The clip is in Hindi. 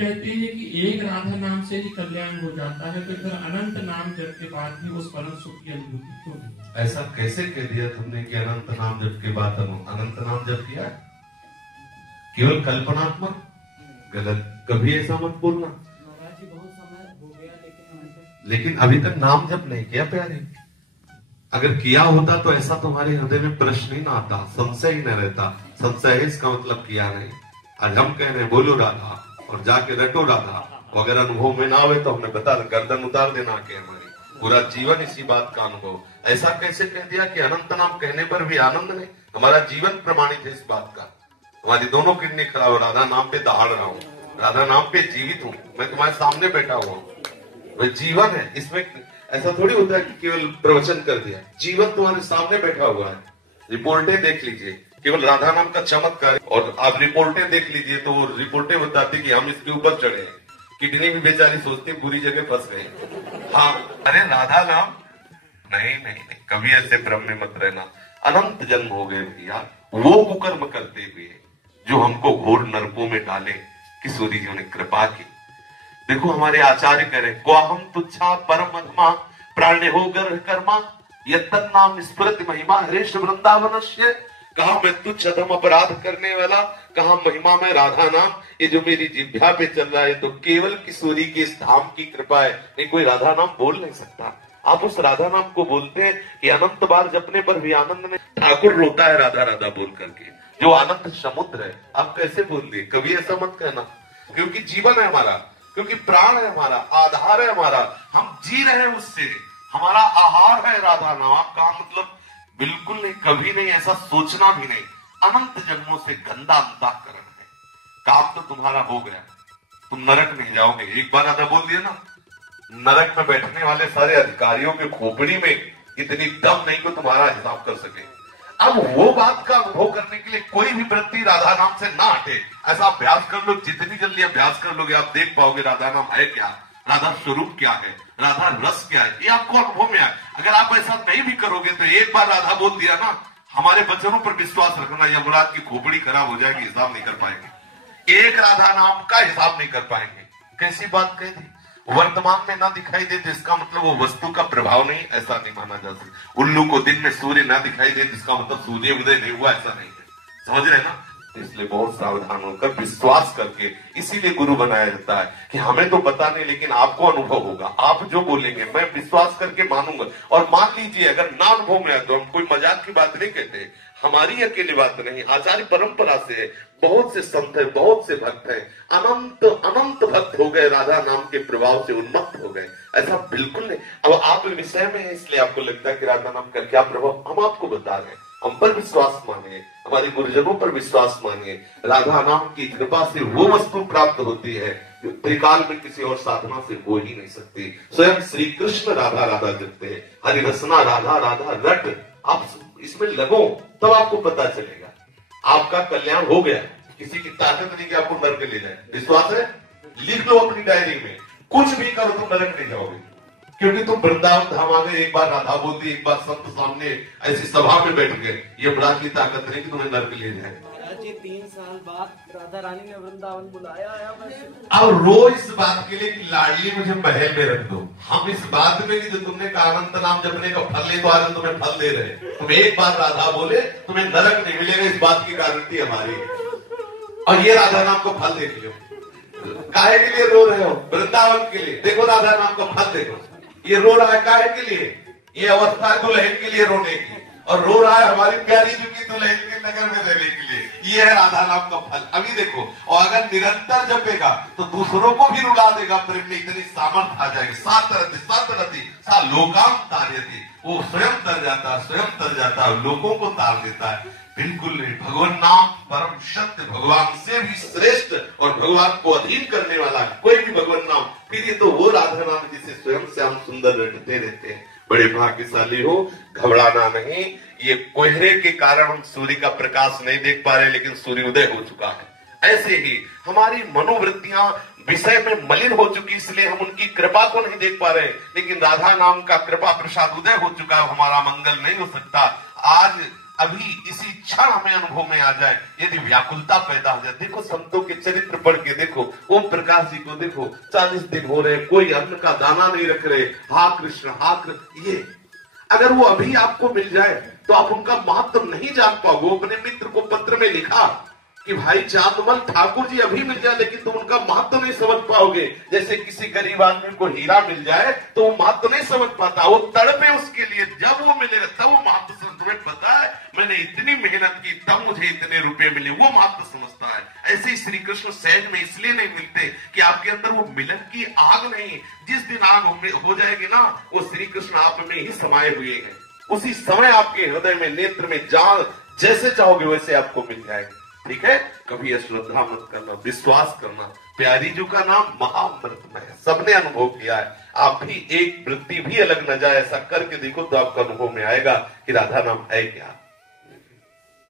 कहते हैं कि एक राधा नाम से ही कल्याण हो जाता है, तो फिर अनंत नाम जप के बाद भी उस परम सुख की अनुभूति क्यों नहीं? ऐसा कैसे कह दिया तुमने कि अनंत नाम जप के बाद अनंत नाम जप किया? केवल कल्पनात्मक? गलत, कभी ऐसा मत बोलना। बहुत समय हो गया लेकिन अभी तक नाम जप नहीं किया प्यारे। अगर किया होता तो ऐसा तुम्हारे हृदय में प्रश्न ही ना आता, संशय ही न रहता। संशय है इसका मतलब किया नहीं। आज हम कह रहे हैं बोलो राधा और जाके रटो राधा, अगर अनुभव में ना आवे तो हमने बता गर्दन उतार देना के हमारी पूरा जीवन इसी बात का अनुभव। ऐसा कैसे कह दिया कि अनंत नाम कहने पर भी आनंद नहीं? हमारा जीवन प्रमाणित है इस बात का। हमारी दोनों किडनी खराब, राधा नाम पे दहाड़ रहा हूँ, राधा नाम पे जीवित हूँ, मैं तुम्हारे सामने बैठा हुआ हूँ, वह जीवन है। इसमें ऐसा थोड़ी होता है कि केवल प्रवचन कर दिया, जीवन तुम्हारे सामने बैठा हुआ है। रिपोर्टें देख लीजिए, केवल राधा नाम का चमत्कार, और आप रिपोर्टें देख लीजिए तो वो रिपोर्टें बताती कि हम इसके ऊपर चढ़े हैं, किडनी भी बेचारी सोचती बुरी जगह फंस गए। हाँ, अरे राधा नाम नहीं नहीं नहीं, कभी ऐसे भ्रम में मत रहना। अनंत जन्म हो गए भैया वो कुकर्म करते हुए जो हमको घोर नरकों में डाले, किशोरी जी ने कृपा की। देखो हमारे आचार्य कह रहे, क्वाहम तुच्छा परम अधमा प्राण्य हो गर्भ कर्मा यत्तन नाम स्मृति महिमा हरेश वृंदावनस्य। कहा मैं तुच्छ अधम अपराध करने वाला, कहा महिमा में राधा नाम। ये जो मेरी जिह्वा पे चल रहा है तो केवल किशोरी के इस धाम की कृपा है, नहीं कोई राधा नाम बोल नहीं सकता। आप उस राधा नाम को बोलते हैं कि अनंत बार जपने पर भी आनंद में ठाकुर रोता है राधा राधा बोल करके, जो आनंद समुद्र है। आप कैसे बोल दिए? कभी ऐसा मत कहना, क्योंकि जीवन है हमारा, क्योंकि प्राण है हमारा, आधार है हमारा, हम जी रहे हैं उससे, हमारा आहार है राधा नाम। आपका मतलब बिल्कुल नहीं, कभी नहीं, ऐसा सोचना भी नहीं। अनंत जन्मों से गंदा अंतःकरण है, काम तो तुम्हारा हो गया, तुम नरक नहीं जाओगे। एक बार राधा बोल दिया ना, नरक में बैठने वाले सारे अधिकारियों के खोपड़ी में इतनी दम नहीं को तुम्हारा हिसाब कर सके। अब वो बात का अनुभव करने के लिए कोई भी व्यक्ति राधा नाम से ना हटे। ऐसा अभ्यास कर लो, जितनी जल्दी अभ्यास कर लोगे आप देख पाओगे राधा नाम है क्या, राधा स्वरूप क्या है, राधा रस क्या है, ये आपको अनुभव में आए। अगर आप ऐसा नहीं भी करोगे तो एक बार राधा बोल दिया ना, हमारे वचनों पर विश्वास रखना, यमराज की खोपड़ी खराब हो जाएगी, हिसाब नहीं कर पाएंगे, एक राधा नाम का हिसाब नहीं कर पाएंगे। कैसी बात कह दी? वर्तमान में ना दिखाई दे तो इसका मतलब वो वस्तु का प्रभाव नहीं, ऐसा नहीं माना जा सकता। उल्लू को दिन में सूर्य ना दिखाई दे इसका मतलब सूर्य उदय नहीं हुआ, ऐसा नहीं है। समझ रहे ना? इसलिए बहुत सावधान होकर विश्वास करके, इसीलिए गुरु बनाया जाता है कि हमें तो पता नहीं लेकिन आपको अनुभव होगा, आप जो बोलेंगे मैं विश्वास करके मानूंगा। और मान लीजिए अगर ना अनुभव में आए तो हम कोई मजाक की बात नहीं कहते, हमारी अकेली बात नहीं, आचार्य परंपरा से है, बहुत से संत है, बहुत से भक्त हैं, अनंत अनंत भक्त हो गए, राधा नाम के प्रभाव से उन्मत्त हो गए। ऐसा बिल्कुल नहीं। अब आप विषय में है इसलिए आपको लगता है कि राधा नाम का क्या प्रभाव, हम आपको बता रहे हैं। हम पर विश्वास मानिए, हमारे गुरुजनों पर विश्वास मानिए। राधा नाम की कृपा से वो वस्तु प्राप्त होती है जो त्रिकाल में किसी और साधना से हो ही नहीं सकती। स्वयं श्री कृष्ण राधा राधा जपते हैं, हरि रसना राधा राधा रट। आप इसमें लगो तब आपको पता चलेगा आपका कल्याण हो गया। किसी की ताकत नहीं कि आपको नरक ले जाए। विश्वास है? लिख लो अपनी डायरी में, कुछ भी करो तुम नरक नहीं जाओगे, क्योंकि तुम वृंदावन धाम आ गए, एक बार राधा बोल दी, एक बार संत सामने ऐसी सभा में बैठ गए, ये बरात की ताकत नहीं कि तुम्हें नरक ले जाए। 3 साल बाद राधा रानी ने वृंदावन बुलाया है। अब रो इस बात के लिए कि लाडली मुझे महल में रख दो। हम इस बात में कि जो तुमने कहा अनंत नाम जपने का फल ले, तो आज तुम्हें फल दे रहे। तुम एक बार राधा बोले तुम्हें नरक नहीं मिलेगा, इस बात की गारंटी हमारी है। और ये राधा नाम को फल देख लो। काहे के लिए रो रहे हो? वृंदावन के लिए। देखो राधा नाम का फल देखो, ये रो रहा है काहे के लिए? ये अवस्था है दुल्हन के लिए रोने की, और रो रहा है हमारी प्यारी जुकी दुल्हन के नगर में रहने के लिए। ये है राधा नाम का फल। अभी देखो, और अगर निरंतर जपेगा तो दूसरों को भी रुला देगा, प्रेम में इतनी सामर्थ आ जाएगी। सात रति सा लोकाम तार्यति, वो स्वयं तर जाता है, स्वयं तर जाता है, लोगों को तार देता है। बिल्कुल नहीं। भगवान नाम परम सत्य, भगवान से भी श्रेष्ठ और भगवान को अधीन करने वाला कोई भी भगवान नाम। फिर ये तो वो राधा नाम जिसे स्वयं से हम सुंदर रटते रहते हैं। बड़े भाग्यशाली हो, घबराना नहीं। ये कोहरे के कारण हम सूर्य का प्रकाश नहीं देख पा रहे, लेकिन सूर्योदय हो चुका है। ऐसे ही हमारी मनोवृत्तियां विषय में मलिन हो चुकी, इसलिए हम उनकी कृपा को नहीं देख पा रहे, लेकिन राधा नाम का कृपा प्रसाद उदय हो चुका है। हमारा मंगल नहीं हो सकता। आज अभी इसी क्षण हमें अनुभव में आ जाए, यदि व्याकुलता पैदा हो जाए। देखो संतों के चरित्र पढ़ के देखो, ओम प्रकाश जी को देखो, 40 दिन हो रहे, कोई अन्न का दाना नहीं रख रहे, हा कृष्ण हा कृष्ण। ये अगर वो अभी आपको मिल जाए तो आप उनका महत्व नहीं जान पाओगे। वो अपने मित्र को पत्र में लिखा कि भाई चांदमल ठाकुर जी अभी मिल जाए, लेकिन तुम उनका महत्व नहीं समझ पाओगे। जैसे किसी गरीब आदमी को हीरा मिल जाए तो वो महत्व नहीं समझ पाता, वो तड़पे उसके लिए, जब वो मिलेगा तब वो महत्व समझ। तुम्हें पता है मैंने इतनी मेहनत की तब मुझे इतने रुपए मिले, वो महत्व समझता है। ऐसे ही श्री कृष्ण सहज में इसलिए नहीं मिलते कि आपके अंदर वो मिलन की आग नहीं। जिस दिन आग हो जाएगी ना, वो श्री कृष्ण आप में ही समाये हुए हैं। उसी समय आपके हृदय में, नेत्र में, जहां जैसे चाहोगे वैसे आपको मिल जाएगा। ठीक है, कभी अश्रद्धा मत करना, विश्वास करना। प्यारी जी का नाम महाअमृतमय है, सबने अनुभव किया है। आप भी एक वृत्ति भी अलग न जाए, ऐसा करके देखो तो आपका अनुभव में आएगा कि राधा नाम है क्या।